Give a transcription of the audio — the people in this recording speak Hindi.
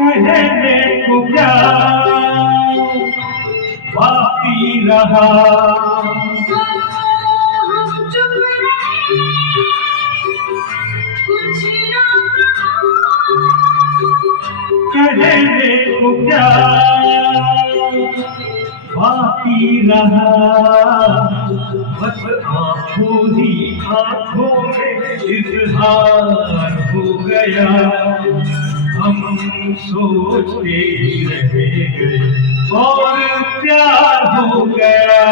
कहने को क्या बाकी रहा। हम चुप रहे, कुछ ना कहने को क्या बाकी रहा। बस आंखों ही आंखों में इजहार हो गया। हम सोचते ही रह गए और प्यार हो गया।